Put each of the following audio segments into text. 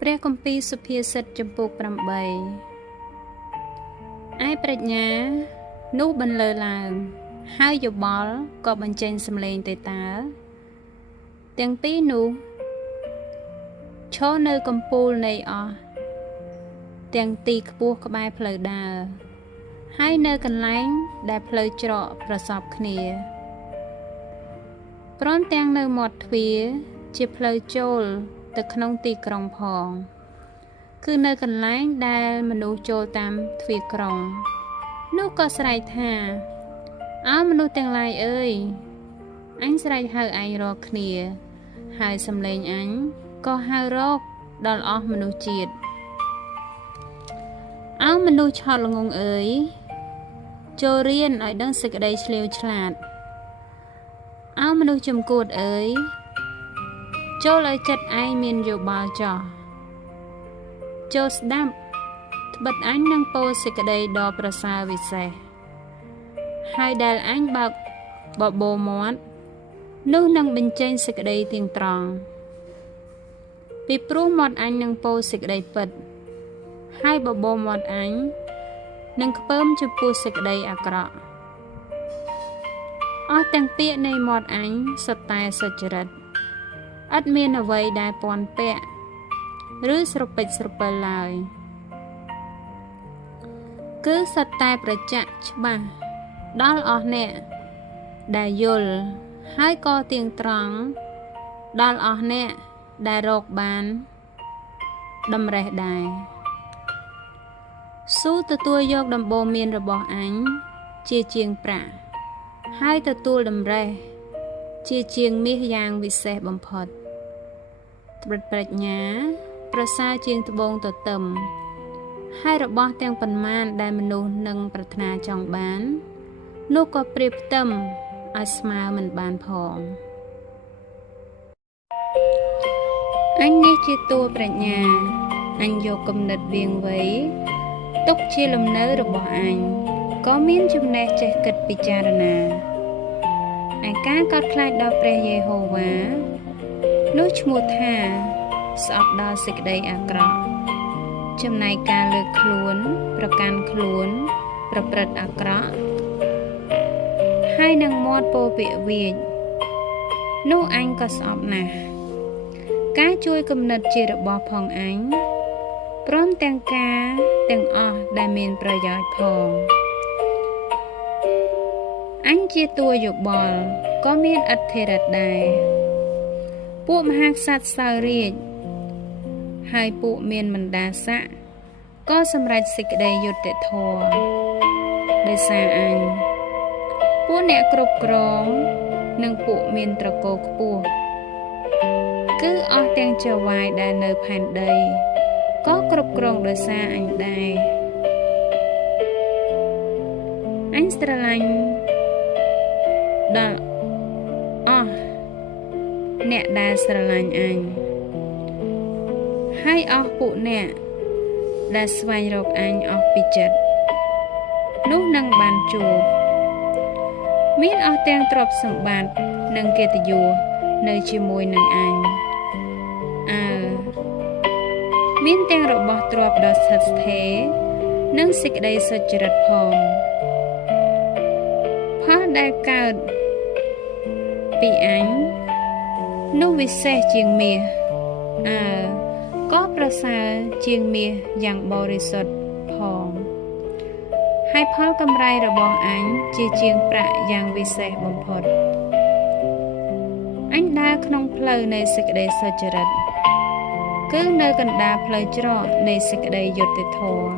ព្រះគម្ពីរសុភាសិតចំពោះ8ឯប្រាជ្ញានោះបន្លឺឡើងហើយយោបល់ក៏បញ្ចេញសម្លេងទៅតើទាំងពីរនោះឈរនៅកំពូលនៃអស់ទាំងទីខ្ពស់ក្បែរផ្លូវដើរហើយនៅកន្លែងដែលផ្លូវច្រកប្រសពគ្នាព្រមទាំងនៅមាត់ទ្វារជាផ្លូវចូលទៅក្នុងទីក្រុងផងគឺនៅកន្លែងដែលមនុស្សចូលតាមទ្វារក្រុងនោះក៏ស្រែកថាអើមនុស្សទាំងឡាយអើយអញស្រែកហៅឯងរាល់គ្នាហើយសំឡេងអញក៏ហៅរកដល់អស់មនុស្សជាតិអើមនុស្សឆោតល្ងង់អើយចូលរៀនឲ្យដឹងសេចក្តីឆ្លៀវឆ្លាតអើមនុស្សចំគួតអើយចូលឲ្យចិត្តឯងមានយោបល់ចោះចូលស្ដាប់ត្បិតអញនឹងពោលសេចក្តីដ៏ប្រសើរវិសេសហើយដែលអញបើកបបោមាត់នោះនឹងបញ្ចេញសេចក្តីទៀងត្រង់ពីព្រោះមាត់អញនឹងពោលសេចក្តីពិតហើយបបោមាត់អញនឹងខ្ពើមចំពោះសេចក្តីអាក្រក់អស់ទាំងពាក្យនៃមាត់អញសុទ្ធតែសុចរិតឥតមានអ្វីដែលពាន់ពាក់ឬស្រពេចស្រពិលឡើយគឺសុទ្ធតែប្រจักษ์ច្បាស់ដល់អស់អ្នកដែលយល់ហើយក៏ទៀងត្រង់ដល់អស់អ្នកដែលរកបានតម្រេះដែរស៊ូទទួលយកដំបូន្មានរបស់អញជាជាងប្រាក់ហើយទទួលតម្រេះជាជាងមាសយ៉ាងវិសេសបំផុតត្បិតប្រាជ្ញាប្រសើរជាងត្បូងទទឹមហើយរបស់ទាំងប៉ុន្មានដែលមនុស្សនឹងប្រាថ្នាចង់បាននោះក៏ប្រៀបផ្ទឹមឲ្យស្មើមិនបានផងអញនេះជាតួប្រាជ្ញាអញយកគំនិតវាងវៃទុកជាលំនៅរបស់អញក៏មានចំណេះចេះគិតពិចារណាឯការកោតខ្លាចដល់ព្រះយេហូវ៉ានោះឈ្មោះថាស្អប់ដល់សេចក្តីអាក្រក់ចំណែកការលើកខ្លួនប្រកាន់ខ្លួនប្រព្រឹត្តអាក្រក់ហើយនឹងមាត់ពោពាក្យវាចនោះអញក៏ស្អប់ណាស់ការជួយគំនិតជារបស់ផងអញព្រមទាំងការទាំងអស់ដែលមានប្រយោជន៍ផងអញជាតួយោបល់ក៏មានឥទ្ធិឫទ្ធិដែរពួកមហាក្សត្រសោយរាជ្យហើយពួកមានបណ្ដាស័ក្តិក៏សម្រេចសេចក្តីយុត្តិធម៌ដោយសារអញពួកអ្នកគ្រប់គ្រងនិងពួកមានត្រកូលខ្ពស់គឺអស់ទាំងចៅហ្វាយដែលនៅផែនដីក៏គ្រប់គ្រងដោយសារអញដែរអញស្រឡាញ់ដល់អស់អ្នកដែលស្រឡាញ់អញហើយអស់ពួកអ្នកដែលស្វែងរកអញអស់ពីចិត្តនោះនឹងបានជួបមានអស់ទាំងទ្រព្យសម្បត្តិនិងកិត្តិយសនៅជាមួយនឹងអញមានទាំងរបស់ទ្រព្យដ៏ស្ថិតស្ថេរនិងសេចក្តីសុចរិតផងផលដែលកើតពីអញនោះវិសេសជាងមាសក៏ប្រសើរជាងមាសយ៉ាងបរិសុទ្ធផងហើយផលកម្រៃរបស់អញជាជាងប្រាក់យ៉ាងវិសេសបំផុតអញដើរក្នុងផ្លូវនៃសេចក្តីសុចរិតគឺនៅកណ្ដាលផ្លូវច្រកនៃសេចក្តីយុត្តិធម៌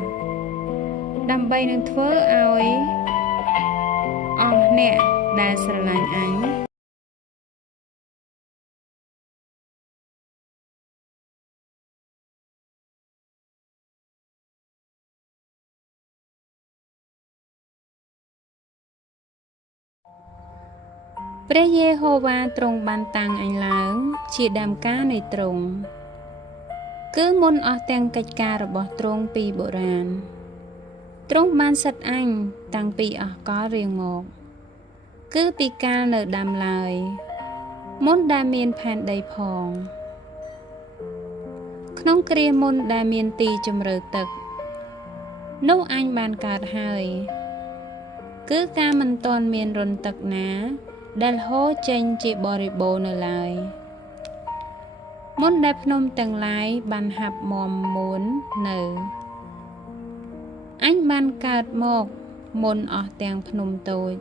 ដើម្បីនឹងធ្វើឲ្យអស់អ្នកដែលស្រឡាញ់អញព្រះយេហូវ៉ាទ្រង់បានតាំងអញឡើងជាដើមការនៃទ្រង់គឺមុនអស់ទាំងកិច្ចការរបស់ទ្រង់ពីបុរាណទ្រង់បានសិតអញតាំងពីអស់កលរៀងមកគឺពីកាលនៅដើមឡើយមុនដែលមានផែនដីផងឃ ក្នុងគ្រាមុនដែលមានទីជម្រៅទឹកនោះអញបានកើតហើយគឺការមិនទាន់មានរន្ធទឹកណាដែលហូរចេញជាបរិបូរណ៍នៅឡើយមុនដែលភ្នំទាំងឡាយបានហាប់មាំមួននៅអញបានកើតមកមុនអស់ទាំងភ្នំតូច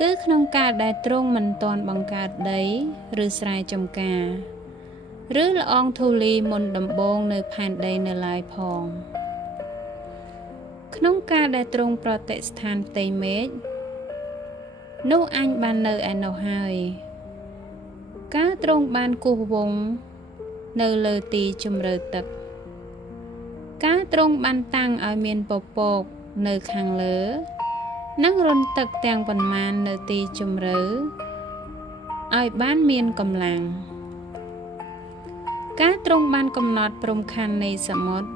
គឺក្នុងកាលដែលទ្រង់មិនទាន់បង្កើតដីឬស្រែចម្ការឬល្អងធូលីមុនដំបូងនៅផែនដីនៅឡើយផងក្នុងកាលដែលទ្រង់ប្រតិស្ថានផ្ទៃមេឃនោះអញបាននៅឯនោះហើយកាលទ្រង់បានគូសវង្សនៅលើទីជម្រៅទឹកកាលទ្រង់បានតាំងឲ្យមានពពកនៅខាងលើនិងរន្ធទឹកទាំងប៉ុន្មាននៅទីជម្រៅឲ្យបានមានកម្លាំងកាលទ្រង់បានកំណត់ព្រំខណ្ឌនៃសមុទ្រ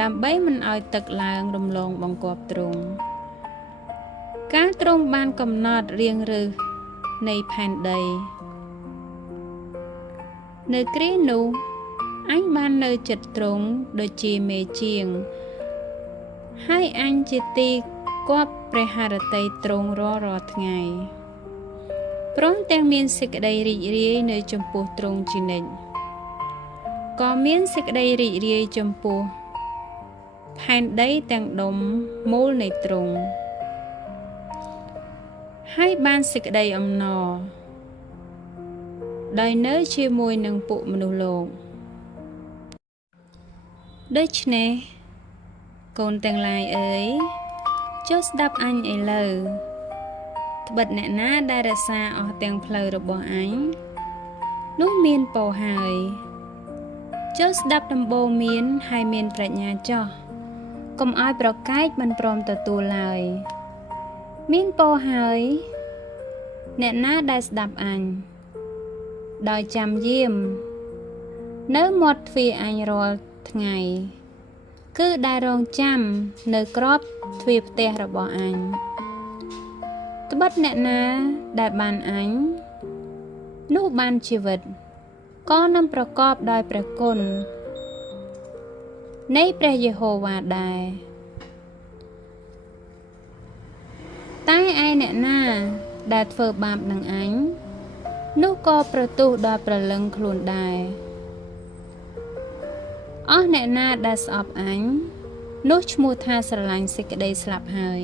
ដើម្បីមិនឲ្យទឹកឡើងរំលងបង្គាប់ទ្រង់កាលទ្រង់បានកំណត់រាងឫសនៃផែនដីនៅគ្រានោះអញបាននៅចិត្តទ្រង់ដូចជាមេជាងហើយអញជាទីគប់ព្រះハរតីទ្រង់រាល់ថ្ងៃព្រមទាំងមានសេចក្តីរីករាយនៅចំពោះទ្រង់ជានិច្ចក៏មានសេចក្តីរីករាយចំពោះផែនដីទាំងដុំមូលនៃទ្រង់ហើយបានសេចក្តីអំណរដោយនៅជាមួយនឹងពួកមនុស្សលោកដូច្នេះកូនទាំងឡាយអើយចូលស្ដាប់អញឥឡូវត្បិតអ្នកណាដែលរក្សាអស់ទាំងផ្លូវរបស់អញនោះមានពរហើយចូលស្ដាប់ដំបូន្មានហើយមានប្រាជ្ញាចោះកុំឲ្យប្រកែកមិនព្រមទទួលឡើយមានពរហើយអ្នកណាដែលស្ដាប់អញដោយចាំយាមនៅមាត់ទ្វារអញរាល់ថ្ងៃគឺដែលរងចាំនៅក្របទ្វារផ្ទះរបស់អញត្បិតអ្នកណាដែលបានអញនោះបានជីវិតក៏នឹងប្រកបដោយព្រះគុណនៃព្រះយេហូវ៉ាដែរតែឯអ្នកណាដែលធ្វើបាបនឹងអញនោះក៏ប្រទោសដល់ព្រលឹងខ្លួនដែរអស់អ្នកណាដែលស្អប់អញនោះឈ្មោះថាស្រឡាញ់សេចក្តីស្លាប់ហើយ